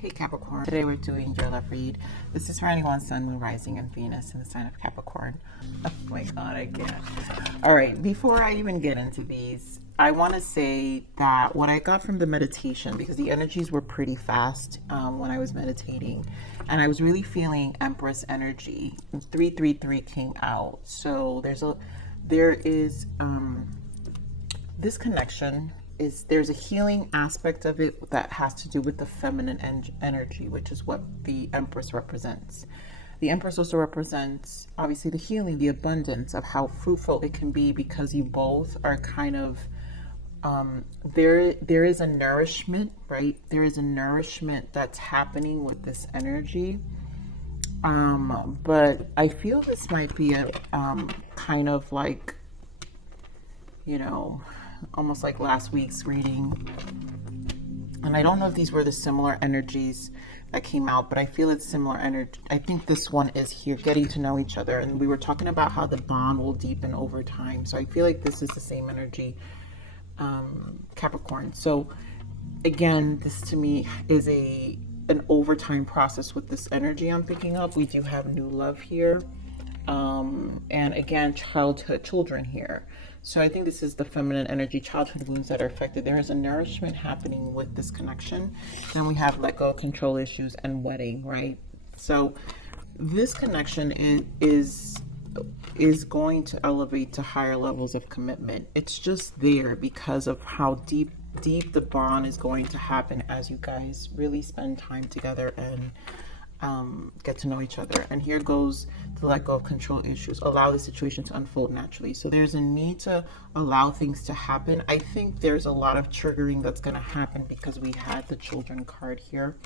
Hey Capricorn, today we're doing your love read. This is for anyone, Sun, Moon, Rising, and Venus in the sign of Capricorn. Oh my God, I can't. All right, before I even get into these, I want to say that what I got from the meditation, because the energies were pretty fast when I was meditating, and I was really feeling Empress energy. 333 came out, so there is this connection. There's a healing aspect of it that has to do with the feminine energy, which is what the Empress represents. The Empress also represents, obviously, the healing, the abundance of how fruitful it can be, because you both are kind of, there is a nourishment, right? There is a nourishment that's happening with this energy. But I feel this might be a kind of like, almost like last week's reading. And I don't know if these were the similar energies that came out, but I feel it's similar energy. I think this one is here, getting to know each other. And we were talking about how the bond will deepen over time. So I feel like this is the same energy, Capricorn. So again, this to me is an overtime process with this energy I'm picking up. We do have new love here. And again, children here. So I think this is the feminine energy, childhood wounds that are affected. There is a nourishment happening with this connection. Then we have let go, control issues, and wedding, right? So this connection is going to elevate to higher levels of commitment. It's just there because of how deep the bond is going to happen as you guys really spend time together and get to know each other. And here goes the let go of control issues. Allow the situation to unfold naturally. So there's a need to allow things to happen. I think there's a lot of triggering that's going to happen because we had the children card here.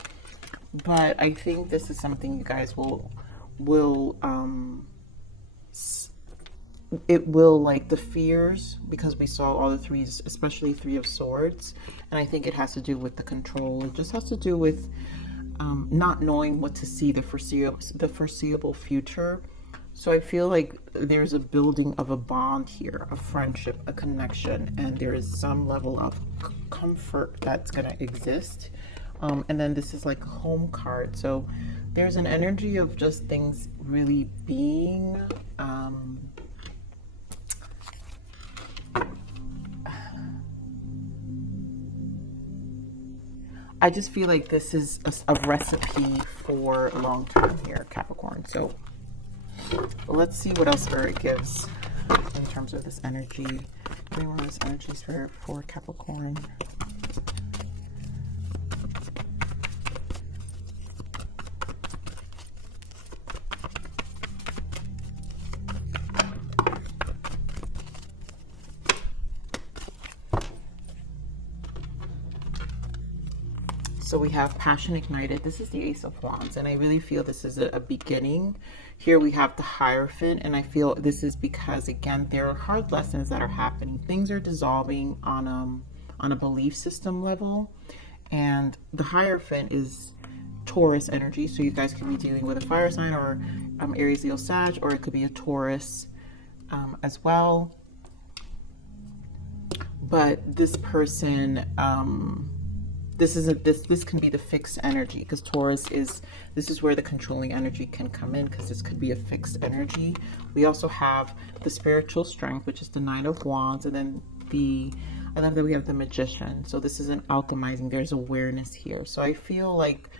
But I think this is something you guys will it will, like the fears, because we saw all the threes, especially 3 of Swords. And I think it has to do with the control. It just has to do with not knowing what to see, the foreseeable future. So I feel like there's a building of a bond here, a friendship, a connection, and there is some level of comfort that's going to exist. And then this is like a home card. So there's an energy of just things really being I just feel like this is a recipe for long term here, Capricorn. So let's see what else Spirit gives in terms of this energy. Give me more of this energy, Spirit, for Capricorn. So we have passion ignited. This is the Ace of Wands, and I really feel this is a beginning. Here we have the Hierophant, and I feel this is because, again, there are hard lessons that are happening. Things are dissolving on a belief system level, and the Hierophant is Taurus energy. So you guys can be dealing with a fire sign, or Aries, Leo, Sag, or it could be a Taurus as well. But this person, this can be the fixed energy, because Taurus this is where the controlling energy can come in, because this could be a fixed energy. We also have the spiritual strength, which is the 9 of Wands, and then I love that we have the Magician. So this is an alchemizing. There's awareness here. So I feel like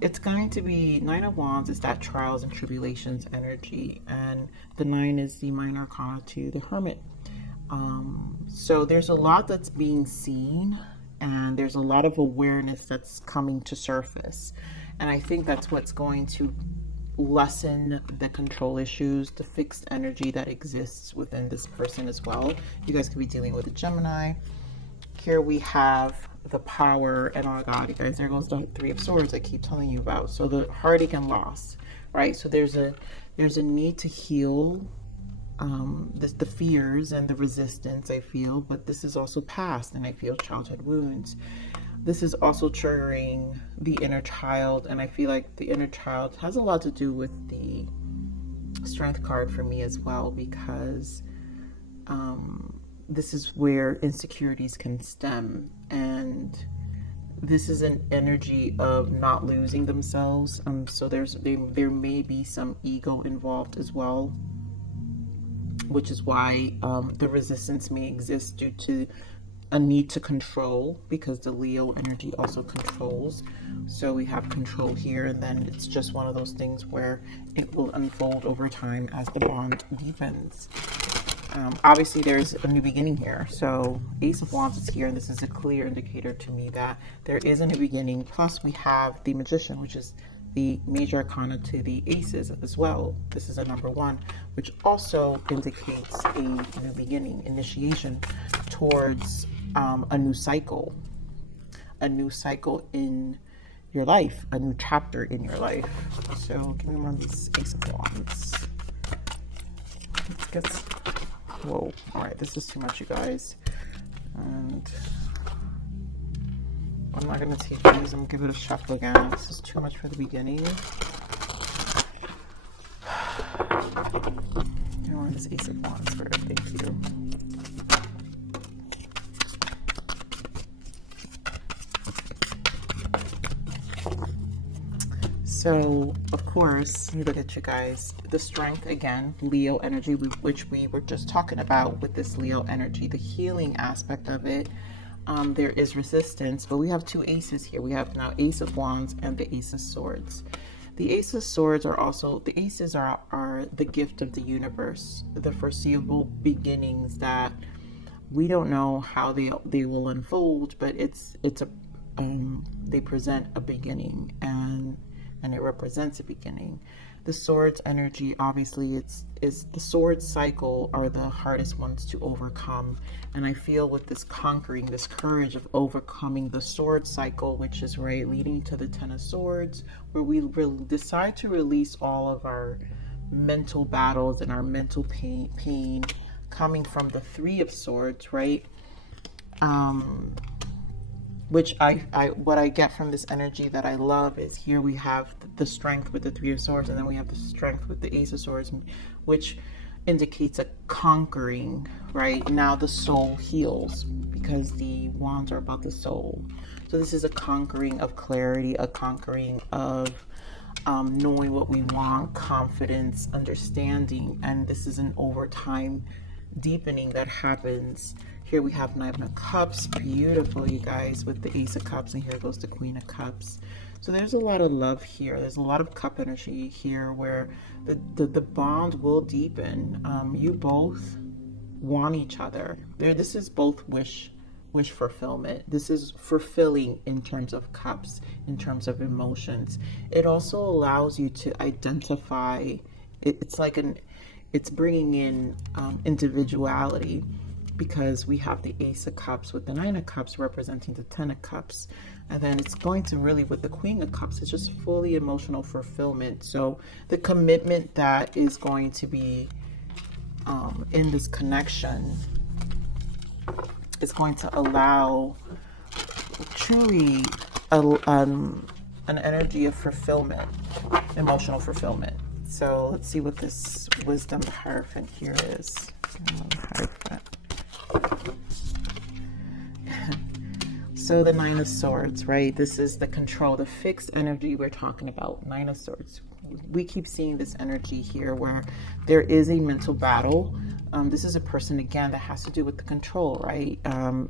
it's going to be 9 of Wands is that trials and tribulations energy, and the 9 is the minor arcana to the Hermit. So there's a lot that's being seen, and there's a lot of awareness that's coming to surface. And I think that's what's going to lessen the control issues, the fixed energy that exists within this person as well. You guys could be dealing with a Gemini. Here we have the Power, and oh God, you guys, there goes the 3 of Swords I keep telling you about. So the heartache and loss, right? So there's a need to heal the fears and the resistance, I feel, but this is also past, and I feel childhood wounds. This is also triggering the inner child, and I feel like the inner child has a lot to do with the Strength card for me as well, because this is where insecurities can stem, and this is an energy of not losing themselves. So there may be some ego involved as well, which is why the resistance may exist due to a need to control, because the Leo energy also controls. So we have control here, and then it's just one of those things where it will unfold over time as the bond deepens. Obviously there's a new beginning here. So Ace of Wands is here, and this is a clear indicator to me that there is a new beginning. Plus we have the Magician, which is the major arcana to the aces as well. This is a number 1, which also indicates a new beginning, initiation towards a new cycle in your life, a new chapter in your life. So give me one of these Ace of Wands. Let's get, whoa, all right, this is too much, you guys. And I'm not gonna take these, I'm gonna give it a shuffle again. This is too much for the beginning. I want this Ace of Wands for it, thank you. So, of course, you look at you guys, the strength again, Leo energy, which we were just talking about with this Leo energy, the healing aspect of it. There is resistance, but we have 2 aces here. We have now Ace of Wands and the Ace of Swords. The Ace of Swords are also, the aces are the gift of the universe, the foreseeable beginnings that we don't know how they will unfold, but it's a they present a beginning, and it represents a beginning. The swords energy, obviously, is the sword cycle are the hardest ones to overcome. And I feel with this conquering, this courage of overcoming the sword cycle, which is right leading to the 10 of Swords, where we decide to release all of our mental battles and our mental pain coming from the 3 of Swords, right? Which what I get from this energy that I love is here we have the strength with the 3 of Swords, and then we have the strength with the Ace of Swords, which indicates a conquering, right? Now the soul heals, because the wands are about the soul. So this is a conquering of clarity, a conquering of knowing what we want, confidence, understanding, and this is an overtime deepening that happens. Here we have 9 of Cups, beautiful, you guys, with the Ace of Cups, and here goes the Queen of Cups. So there's a lot of love here. There's a lot of cup energy here where the bond will deepen. You both want each other. This is both wish fulfillment. This is fulfilling in terms of cups, in terms of emotions. It also allows you to identify. It's bringing in individuality, because we have the Ace of Cups with the 9 of Cups representing the 10 of Cups. And then it's going to really, with the Queen of Cups, it's just fully emotional fulfillment. So the commitment that is going to be in this connection is going to allow truly an energy of fulfillment, emotional fulfillment. So let's see what this Wisdom Hierophant here is. Hierophant. So the 9 of Swords, right? This is the control, the fixed energy we're talking about. 9 of Swords. We keep seeing this energy here where there is a mental battle. This is a person, again, that has to do with the control, right?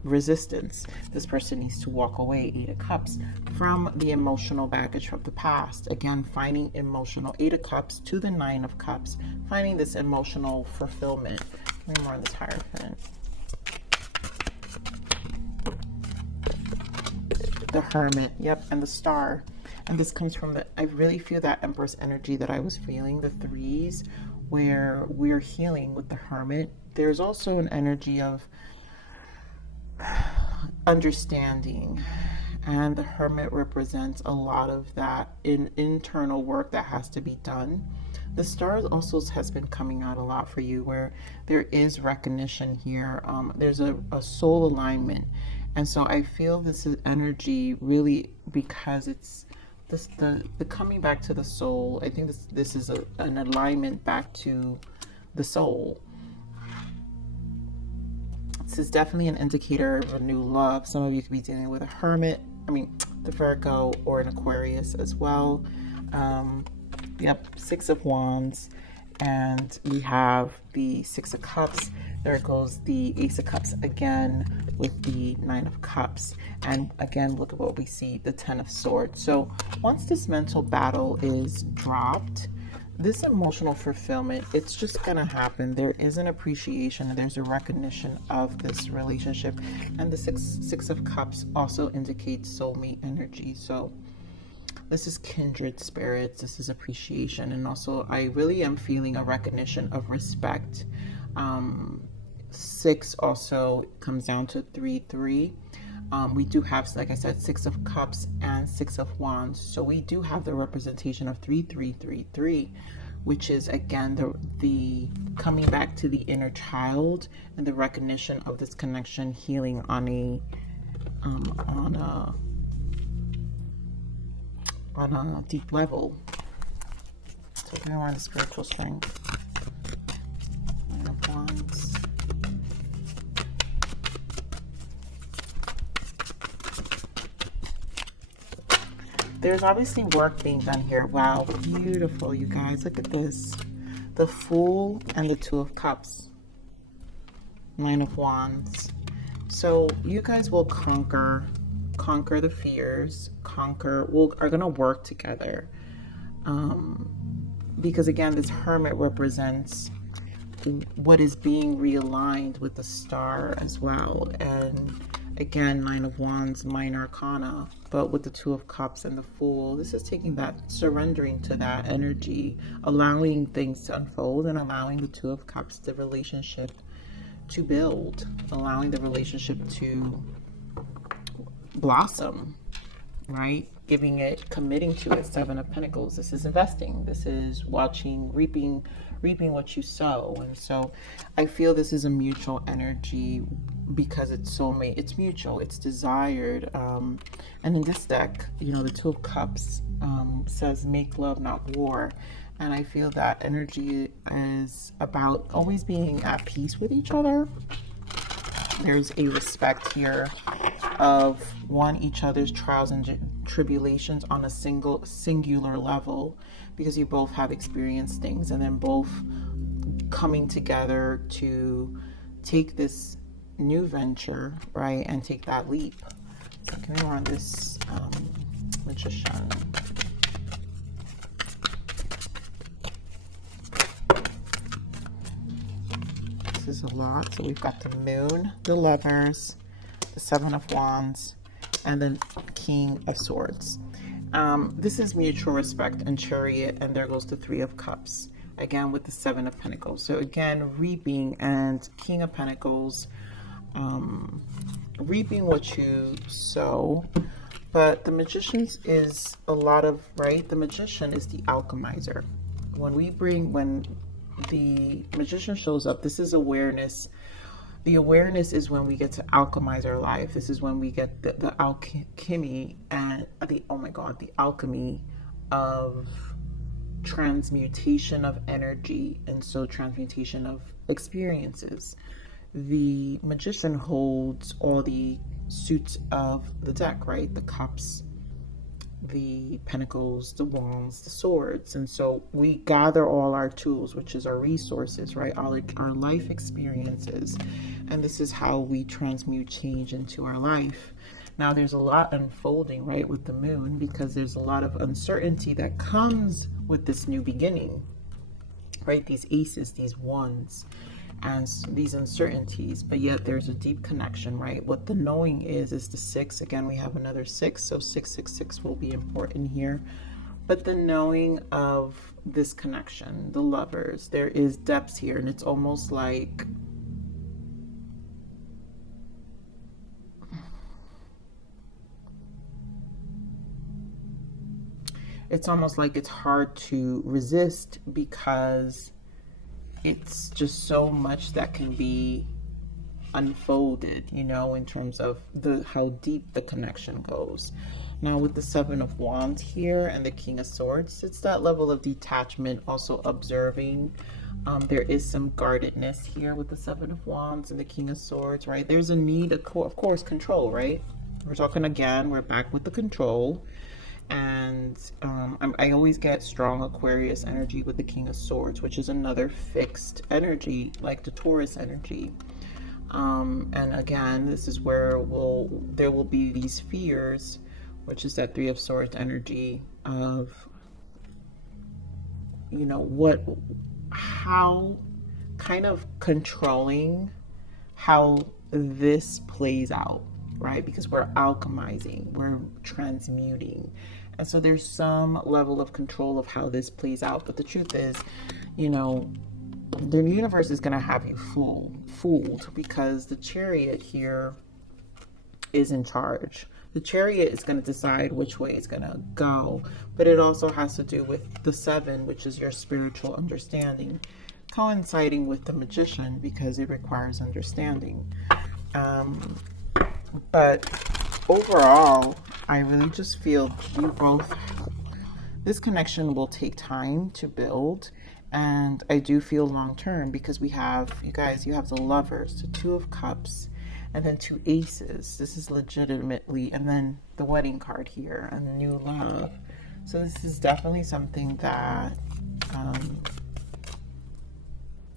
Resistance. This person needs to walk away, 8 of Cups, from the emotional baggage from the past. Again, finding emotional 8 of Cups to the 9 of Cups, finding this emotional fulfillment. Let me more on this Hierophant. The Hermit, yep, and the Star. And this comes from I really feel that Empress energy that I was feeling, the 3s, where we're healing with the Hermit. There's also an energy of understanding, and the Hermit represents a lot of that internal work that has to be done. The Star also has been coming out a lot for you, where there is recognition here. There's a soul alignment. And so I feel this is energy really, because it's the coming back to the soul. I think this is an alignment back to the soul. This is definitely an indicator of a new love. Some of you could be dealing with a Hermit the Virgo or an Aquarius as well. Yep, Six of Wands, and we have the Six of Cups. There goes the Ace of Cups again with the Nine of Cups. And again, look at what we see, the Ten of Swords. So once this mental battle is dropped, this emotional fulfillment, it's just going to happen. There is an appreciation and there's a recognition of this relationship. And the Six of Cups also indicates soulmate energy. So this is kindred spirits. This is appreciation. And also, I really am feeling a recognition of respect. 6 also comes down to 3-3. We do have, like I said, Six of Cups and Six of Wands. So we do have the representation of 3-3-3-3, which is again the coming back to the inner child and the recognition of this connection, healing on a deep level. So we're on the spiritual strength. Nine of Wands. There's obviously work being done here. Wow, beautiful, you guys. Look at this. The Fool and the Two of Cups. Nine of Wands. So you guys will conquer the fears, are going to work together. Because again, this Hermit represents what is being realigned with the Star as well. And again, Nine of Wands, minor arcana, but with the Two of Cups and the Fool, this is taking that, surrendering to that energy, allowing things to unfold and allowing the Two of Cups, the relationship to build, allowing the relationship to blossom, right? Giving it, committing to it. Seven of Pentacles. This is investing. This is watching, reaping what you sow. And so I feel this is a mutual energy because it's soulmate. It's mutual. It's desired. And in this deck, you know, the Two of Cups says make love, not war. And I feel that energy is about always being at peace with each other. There's a respect here of each other's trials and tribulations on a singular level, because you both have experienced things, and then both coming together to take this new venture, right, and take that leap. So can we run this Magician? This is a lot. So we've got the Moon, the Lovers, the Seven of Wands, and then King of Swords. This is mutual respect and Chariot, and there goes the Three of Cups, again with the Seven of Pentacles. So again, reaping and King of Pentacles, reaping what you sow. But the Magician is a lot of, right? The Magician is the alchemizer. When the Magician shows up, this is awareness. The awareness is when we get to alchemize our life. This is when we get the alchemy and the alchemy of transmutation of energy, and so transmutation of experiences. The Magician holds all the suits of the deck, right? The Cups, the Pentacles, the Wands, the Swords. And so we gather all our tools, which is our resources, right? Our life experiences. And this is how we transmute change into our life. Now there's a lot unfolding, right, with the Moon, because there's a lot of uncertainty that comes with this new beginning, right? These aces, these ones, and these uncertainties, but yet there's a deep connection, right? What the knowing is the 6. Again, we have another 6, so 666 will be important here. But the knowing of this connection, the Lovers, there is depth here, and it's almost like it's hard to resist, because it's just so much that can be unfolded, you know, in terms of how deep the connection goes. Now with the Seven of Wands here and the King of Swords, it's that level of detachment, also observing. There is some guardedness here with the Seven of Wands and the King of Swords, right? There's a need, of course, control, right? We're talking again, we're back with the control. And I always get strong Aquarius energy with the King of Swords, which is another fixed energy, like the Taurus energy. And again, this is where there will be these fears, which is that Three of Swords energy of, you know, how kind of controlling how this plays out, right? Because we're alchemizing, we're transmuting. And so there's some level of control of how this plays out. But the truth is, you know, the universe is going to have you fooled because the Chariot here is in charge. The Chariot is going to decide which way it's going to go, but it also has to do with the Seven, which is your spiritual understanding, coinciding with the Magician because it requires understanding. But overall, I really just feel you both, this connection will take time to build. And I do feel long term because we have, you guys, you have the Lovers, the Two of Cups, and then two Aces. This is legitimately, and then the Wedding card here and the new love. So this is definitely something that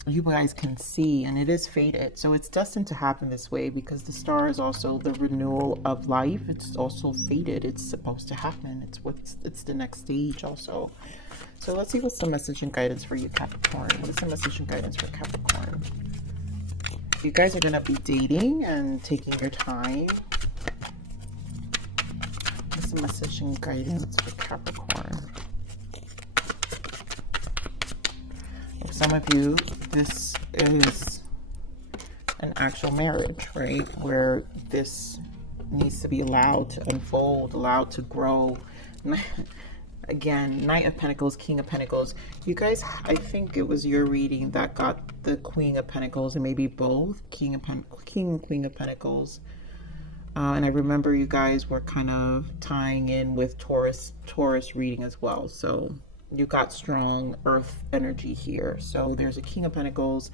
you guys can see, and it is fated. So it's destined to happen this way because the Star is also the renewal of life. It's also fated. It's supposed to happen. It's the next stage also. So let's see what's the message and guidance for you, Capricorn. What is the message and guidance for Capricorn? You guys are going to be dating and taking your time. What's the message and guidance for Capricorn? For some of you, this is an actual marriage, right? Where this needs to be allowed to unfold, allowed to grow. Again, Knight of Pentacles, King of Pentacles. You guys, I think it was your reading that got the Queen of Pentacles, and maybe both King and Queen of Pentacles. And I remember you guys were kind of tying in with Taurus reading as well. So you got strong Earth energy here. So there's a King of Pentacles,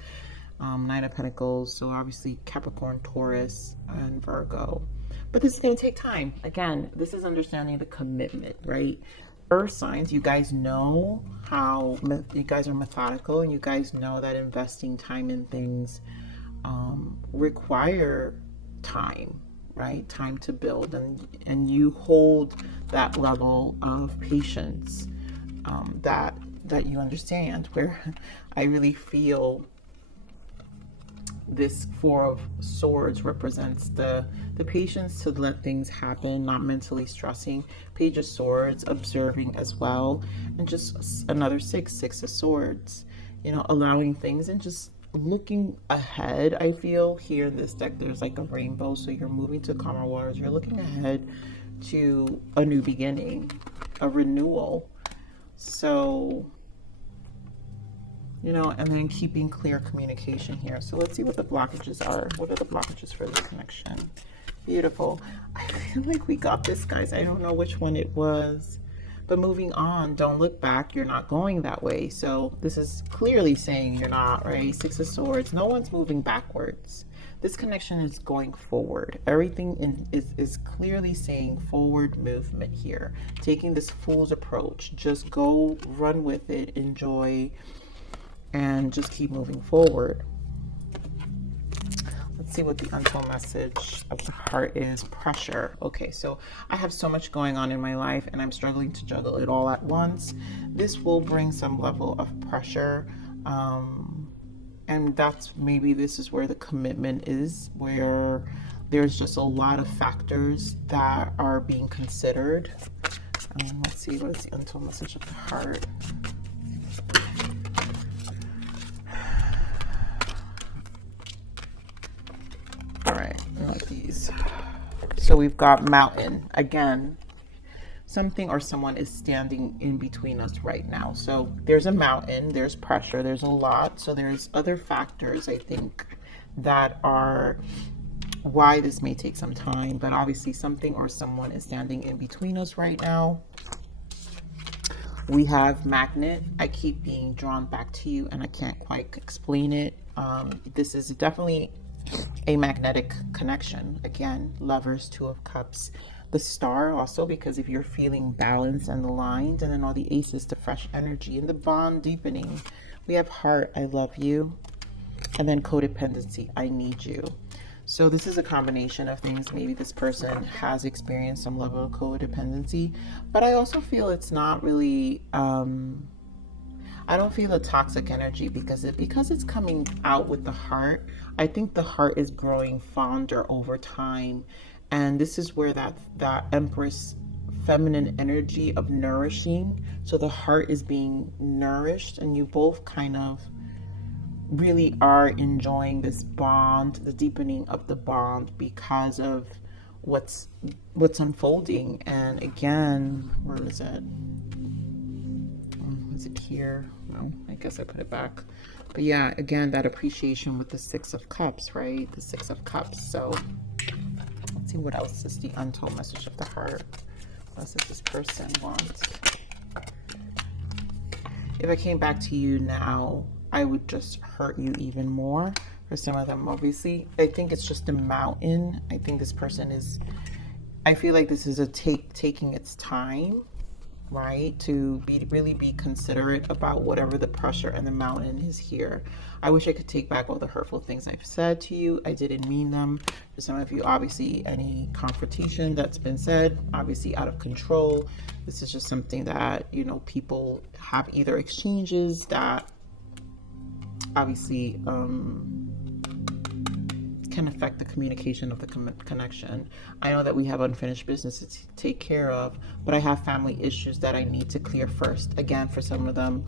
Knight of Pentacles. So obviously Capricorn, Taurus, and Virgo. But this is going to take time. Again, this is understanding the commitment, right? Earth signs, you guys know how you guys are methodical, and you guys know that investing time in things require time, right? Time to build, and you hold that level of patience that you understand, where I really feel this Four of Swords represents the patience to let things happen, not mentally stressing. Page of Swords, observing as well. And just another Six of Swords, you know, allowing things and just looking ahead. I feel here in this deck there's like a rainbow, so you're moving to calmer waters. You're looking ahead to a new beginning, a renewal. So, you know, and then keeping clear communication here. So let's see what the blockages are. What are the blockages for this connection? Beautiful. I feel like we got this, guys. I don't know which one it was. But moving on, don't look back. You're not going that way. So this is clearly saying you're not, right? Six of Swords. No one's moving backwards. This connection is going forward. Everything is clearly saying forward movement here. Taking this fool's approach. Just go, run with it, enjoy, and just keep moving forward. Let's see what the untold message of the heart is. Pressure. Okay, so I have so much going on in my life and I'm struggling to juggle it all at once. This will bring some level of pressure. And this is where the commitment is, where there's just a lot of factors that are being considered. Let's see, what is the untold message of the heart? These. So we've got mountain again. Something or someone is standing in between us right now. So there's a mountain, there's pressure, there's a lot. So there's other factors, I think, that are why this may take some time. But obviously something or someone is standing in between us right now. We have magnet. I keep being drawn back to you and I can't quite explain it. This is definitely a magnetic connection. Again, Lovers, Two of Cups. The Star also, because if you're feeling balanced and aligned, and then all the aces to fresh energy and the bond deepening. We have Heart, I love you, and then Codependency, I need you. So this is a combination of things. Maybe this person has experienced some level of codependency, but I also feel it's not really, I don't feel a toxic energy because it's coming out with the Heart. I think the Heart is growing fonder over time. And this is where that Empress feminine energy of nourishing. So the Heart is being nourished, and you both kind of really are enjoying this bond, the deepening of the bond because of what's unfolding. And again, where is it? Is it here? No, I guess I put it back. But yeah, again, that appreciation with the Six of Cups, right? The Six of Cups. So let's see, what else is the untold message of the Heart? What else does this person want? If I came back to you now, I would just hurt you even more. For some of them, obviously, I think it's just a mountain. I think this person is, I feel like this is a taking its time, right? To really be considerate about whatever the pressure and the mountain is here. I wish I could take back all the hurtful things I've said to you. I didn't mean them. For some of you, obviously, any confrontation that's been said, obviously out of control. This is just something that, you know, people have either exchanges that obviously can affect the communication of the connection. I know that we have unfinished business to take care of, but I have family issues that I need to clear first. Again, for some of them,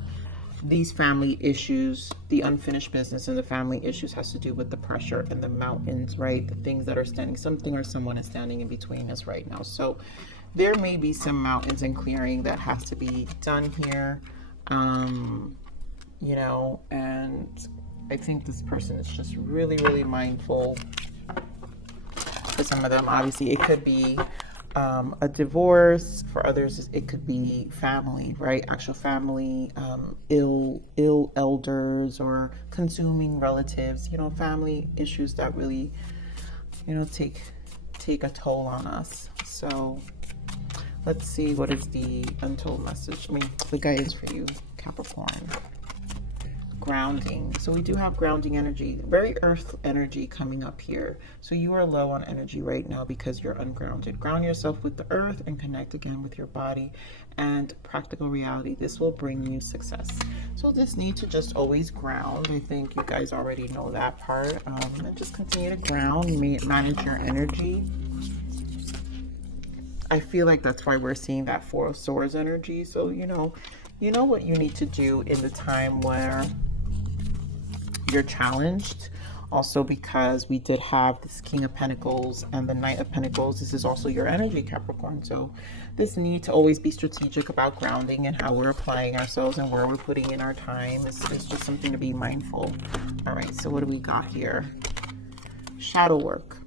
these family issues, the unfinished business and the family issues has to do with the pressure and the mountains, right? The things that are standing, something or someone is standing in between us right now. So there may be some mountains and clearing that has to be done here. You know, and I think this person is just really mindful. For some of them, obviously, it could be a divorce. For others, it could be family, right? Actual family, ill elders or consuming relatives, you know, family issues that really, you know, take a toll on us. So let's see, what is the untold message? I mean, the guidance for you, Capricorn. Grounding. So we do have grounding energy, very earth energy coming up here. So you are low on energy right now because you're ungrounded. Ground yourself with the earth and connect again with your body and practical reality. This will bring you success. So this need to just always ground. I think you guys already know that part. And just continue to ground, manage your energy. I feel like that's why we're seeing that Four of Swords energy. So you know what you need to do in the time where you're challenged. Also, because we did have this King of Pentacles and the Knight of Pentacles, this is also your energy, Capricorn. So this need to always be strategic about grounding and how we're applying ourselves and where we're putting in our time is just something to be mindful. All right, so what do we got here? Shadow work.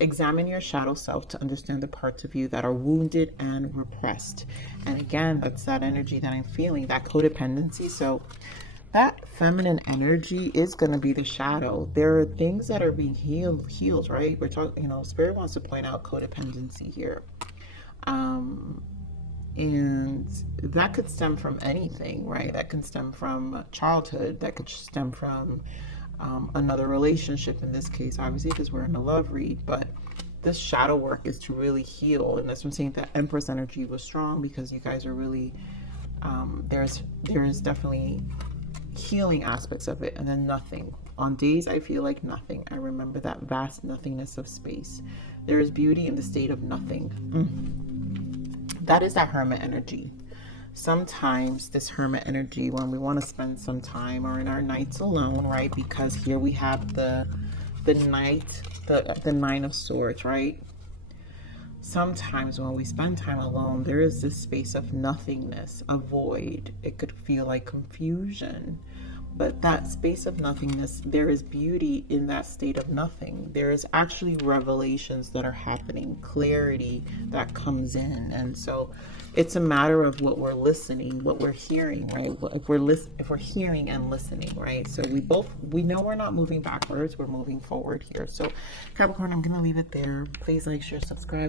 Examine your shadow self to understand the parts of you that are wounded and repressed. And again, that's that energy that I'm feeling, that codependency. So that feminine energy is going to be the shadow. There are things that are being healed, right? We're talking, you know, Spirit wants to point out codependency here. And that could stem from anything, right? That can stem from childhood. That could stem from another relationship in this case, obviously, because we're in a love read. But this shadow work is to really heal. And that's what I'm saying, that Empress energy was strong because you guys are really, there is definitely healing aspects of it. And then nothing. On days I feel like nothing, I remember that vast nothingness of space. There is beauty in the state of nothing. That is that Hermit energy. Sometimes this Hermit energy, when we want to spend some time or in our nights alone, right? Because here we have the Knight, the Nine of Swords, right? Sometimes when we spend time alone, there is this space of nothingness, a void. It could feel like confusion. But that space of nothingness, there is beauty in that state of nothing. There is actually revelations that are happening, clarity that comes in. And so it's a matter of what we're listening, what we're hearing, right? If we're hearing and listening, right? So we know we're not moving backwards, we're moving forward here. So Capricorn, I'm going to leave it there. Please like, share, subscribe.